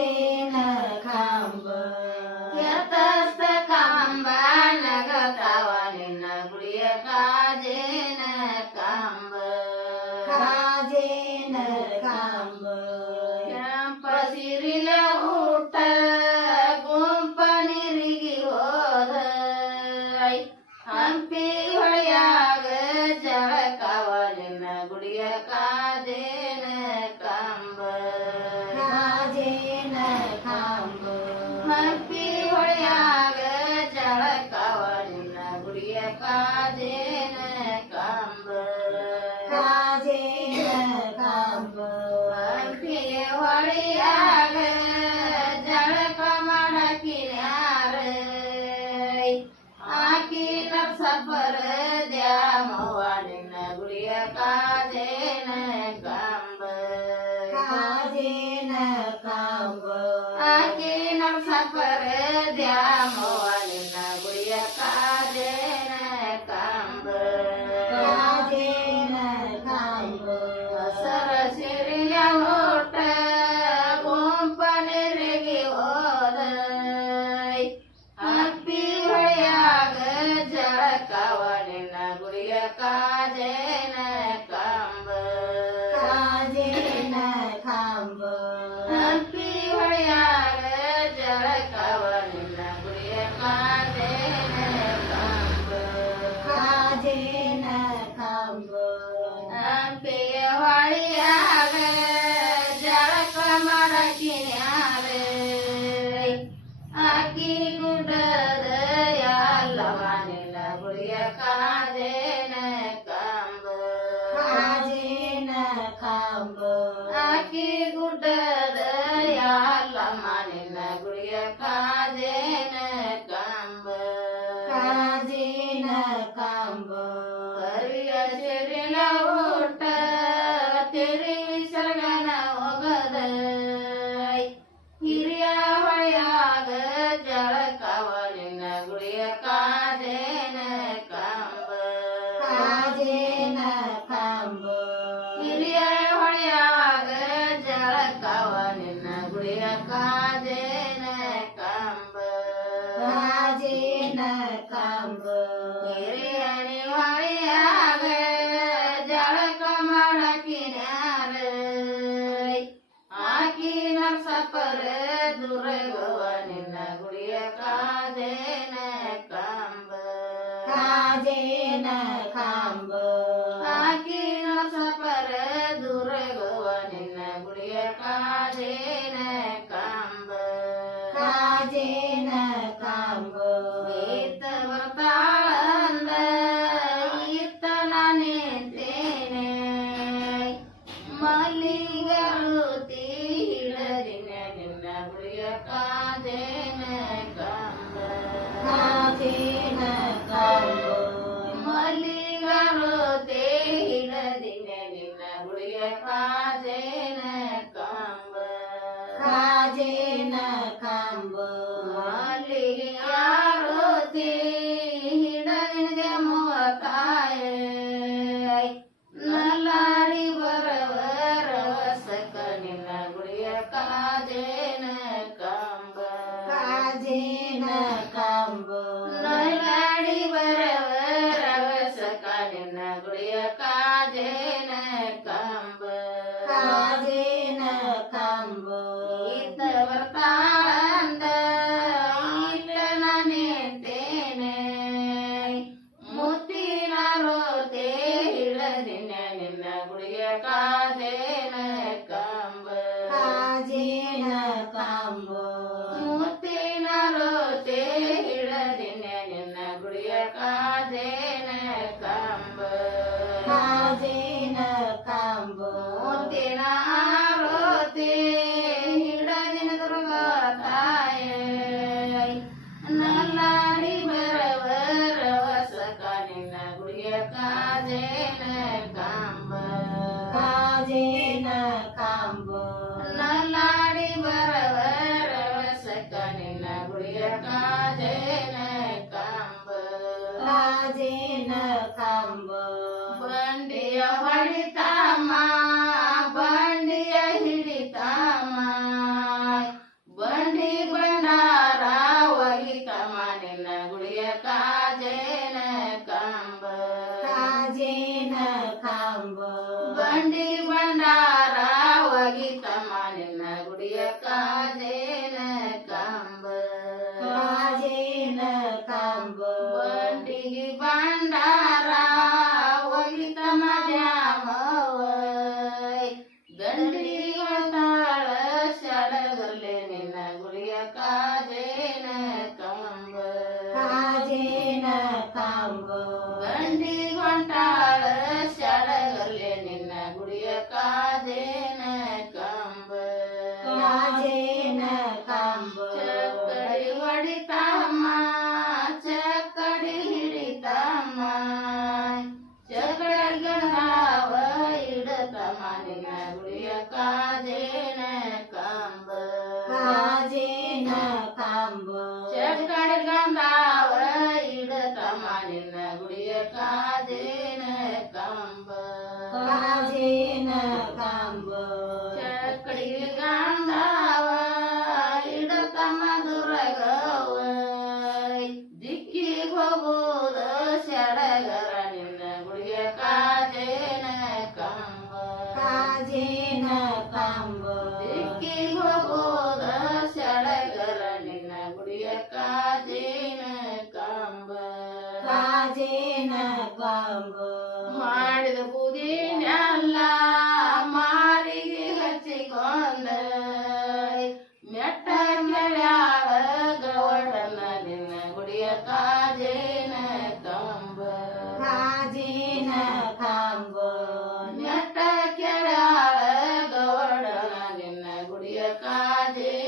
name. आखिर सफर दिया मोहन गुड़िया काजे न कम्ब काजे न कम्ब आखिर सफर दिया मोहन Amém. ಆಕೆ ಗುಡ್ಡ ಮಾಜೇನ ಕಾಂಬ number uh -huh. ಜಯ कादे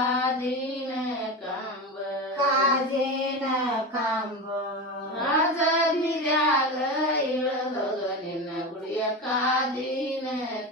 കാജീന കാമ്പ കാജീന കാമ്പ ആ ചരിയാല ഇവ ഗഗനിന കുടിയ കാജീന